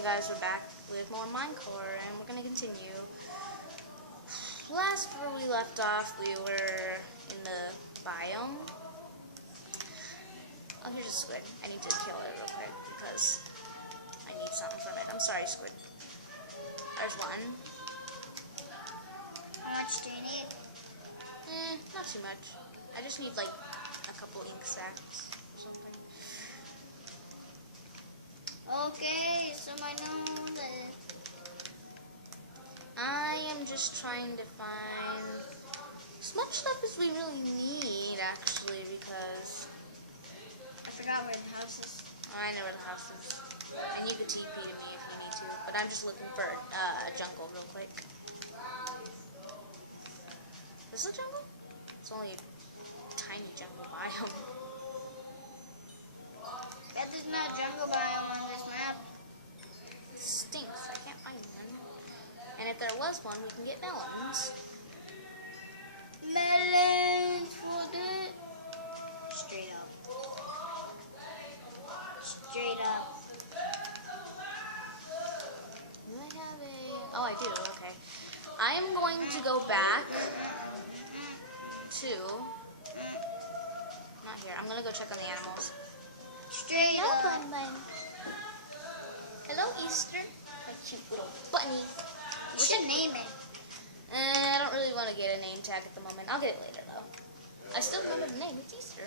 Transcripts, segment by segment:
Hey guys, we're back with more Minecore, and we're gonna continue. Last where we left off, we were in the biome. Oh, here's a squid. I need to kill it real quick because I need something from it. I'm sorry, squid. There's one. How much do you need? Not too much. I just need like a couple ink sacks or something. Okay, so I know that. I am just trying to find as much stuff as we really need, actually, because I forgot where the house is. I know where the house is. And you could TP to me if you need to, but I'm just looking for a jungle real quick. Is this a jungle? It's only a tiny jungle biome. Bet there's not a jungle biome on this map. It stinks. I can't find one. And if there was one, we can get melons. Melons for the straight up. Straight up. Do I have a... Oh, I do. Okay. I am going to go back to... Not here. I'm going to go check on the animals. Straight Hello, up. Bun Bun. Hello, Easter. My cute little bunny. You should name it. I don't really want to get a name tag at the moment. I'll get it later, though. I still remember the name. It's Easter.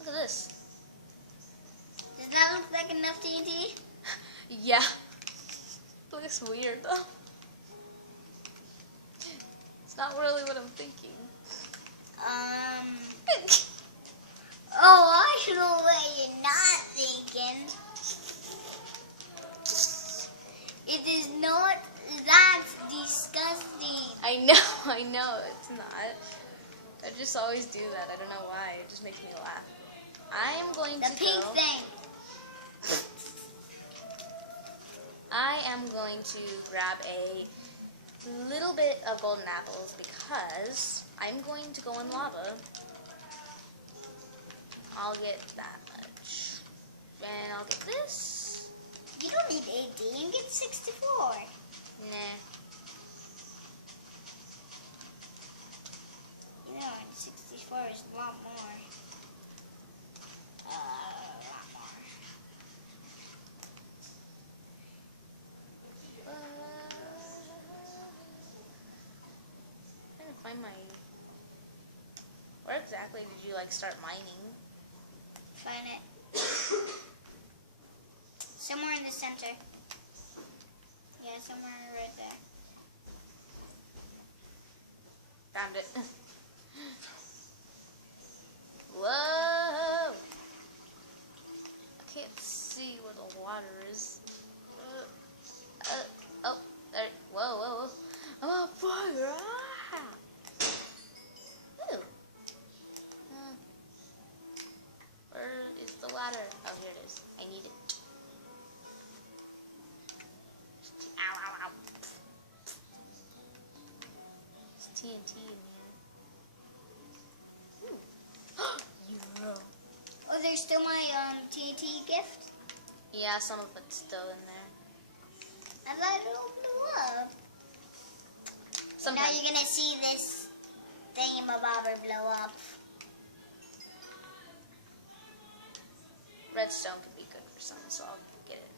Look at this. Does that look like enough TNT? Yeah. Looks weird, though. It's not really what I'm thinking. Oh, I know what you're not thinking. It is not that disgusting. I know, it's not. I just always do that. I don't know why. It just makes me laugh. I am going The to pink go. thing. I am going to grab a little bit of golden apples because I'm going to go in lava. I'll get that much. And I'll get this. You don't need 80. You can get 64. Nah. You know, 64 is a lot more. A lot more. I'm trying to find my... Where exactly did you like start mining? Find it. Somewhere in the center. Yeah, somewhere right there. Found it. Whoa! I can't see where the water is. Oh, there. Whoa. I'm on fire! Ah! Ooh. Where is the water? Oh, here it is. I need it. Ow. It's TNT in there. Ooh. Yeah. Oh, there's still my TNT gift? Yeah, some of it's still in there. I thought it all blew up. Sometimes. Now you're gonna see this thingamabobber blow up. Redstone could be good for some, so I'll get it.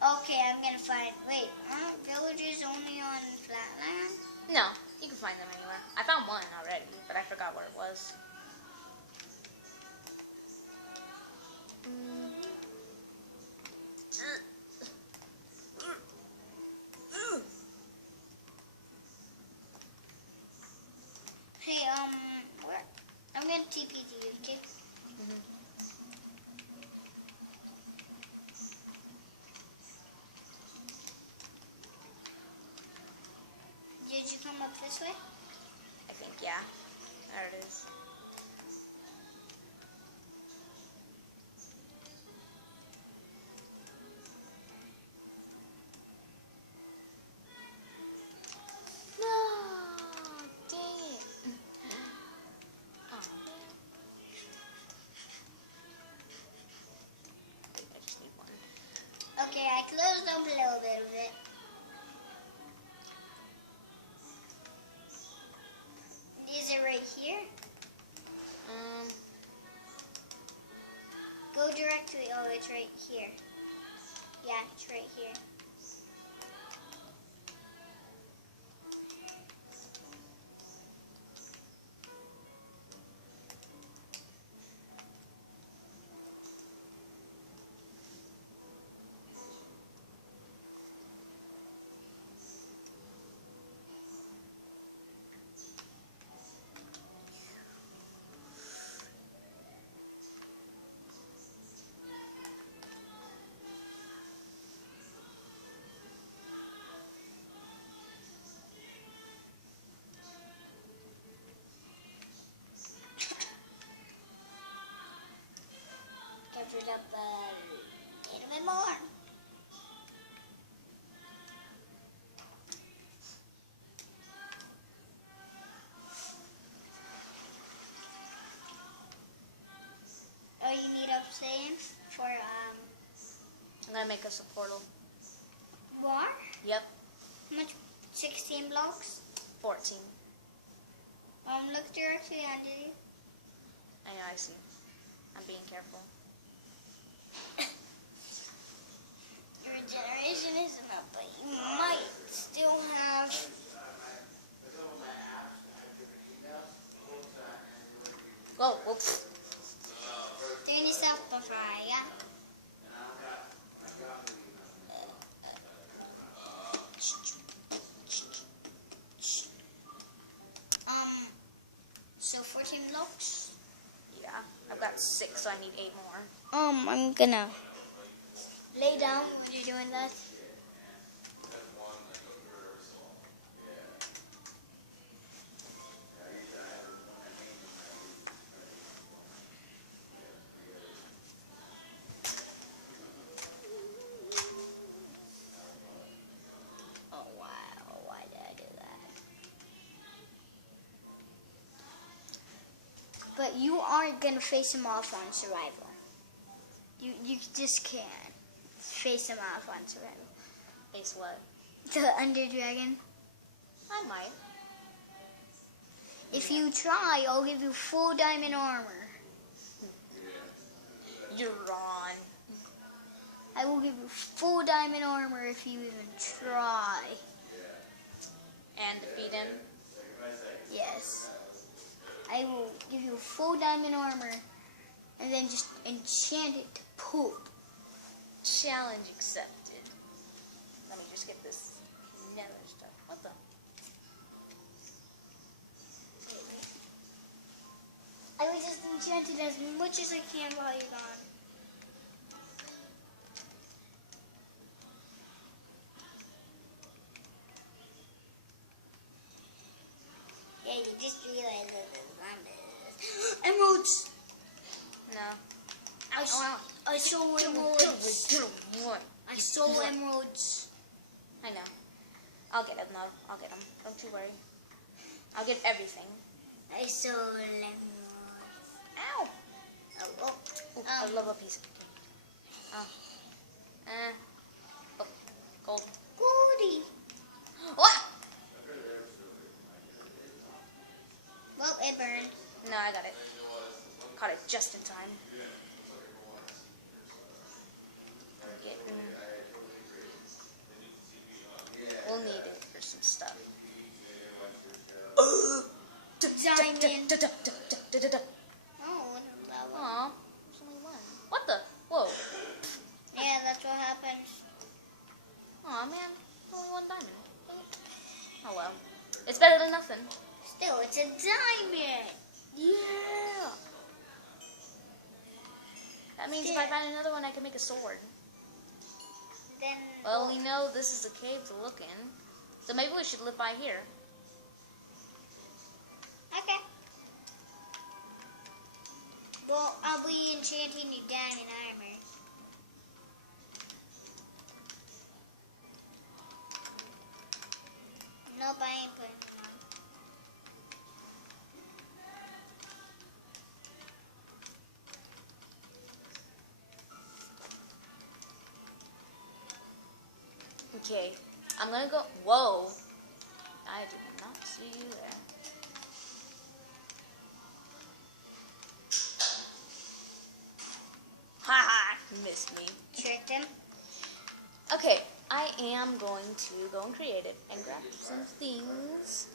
Okay, I'm gonna find. Wait, aren't villages only on flatland? No, you can find them anywhere. I found one already, but I forgot where it was. Hey, where? I'm gonna TP to you, okay? Did you come up this way? I think, yeah. There it is. it's right here. Yeah, it's right here. Cover it up a little bit more. Oh, you need obsidian for I'm gonna make us a portal. war? Yep, How much? 16 blocks? 14. Look directly under you. I know, I see. I'm being careful. Your regeneration isn't up, but you might still have. Whoa, whoops. Turn yourself on fire, yeah? So 14 blocks? Yeah, I've got 6, so I need 8 more. I'm gonna lay down when you're doing that. Oh wow, why did I do that? But you aren't gonna face him off on survival. You just can't face him off on survival. Face what? The Under Dragon. I might. If you try, I'll give you full diamond armor. You're on. I will give you full diamond armor if you even try. And defeat him. Yes. I will give you full diamond armor and then just enchant it to poop. Challenge accepted. Let me just get this nether stuff. What the? I will just enchant it as much as I can while you're gone. Yeah, you just realized that there's zombies. Emeralds! No. I stole emeralds. What? I stole emeralds. I know. I'll get them though. I'll get them. Don't you worry. I'll get everything. I stole emeralds. Ow! Oh. Ooh, I love a piece of cake. Oh. Oh. Gold. Goldie. What? Well, it burned. No, I got it. Caught it just in time. We'll need it for some stuff. Diamond. Oh, that one. Aw, there's only one. What the? Whoa. Yeah, that's what happens. Aw, man. Only one diamond. Oh, well. It's better than nothing. Still, it's a diamond. Yeah. That means if I find another one, I can make a sword. Then. Well, we know this is a cave to look in. So maybe we should live by here. Okay. Well, I'll be enchanting your diamond armor. Nope, I ain't putting them on. Okay, I'm gonna go. Whoa! I did not see you there. Haha! Missed. missed me. Tricked him. Okay, I am going to go in creative and grab some things.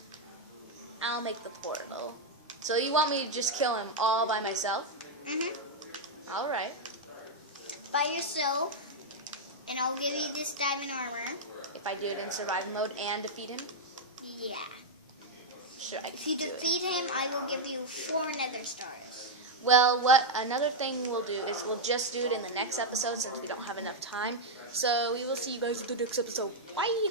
I'll make the portal. So you want me to just kill him all by myself? Mhm. All right. By yourself, and I'll give you this diamond armor. If I do it in survival mode and defeat him? Yeah. Sure, I If you can do it. defeat him, I will give you 4 nether stars. Well, what another thing we'll do is we'll just do it in the next episode since we don't have enough time. So we will see you guys in the next episode. Bye!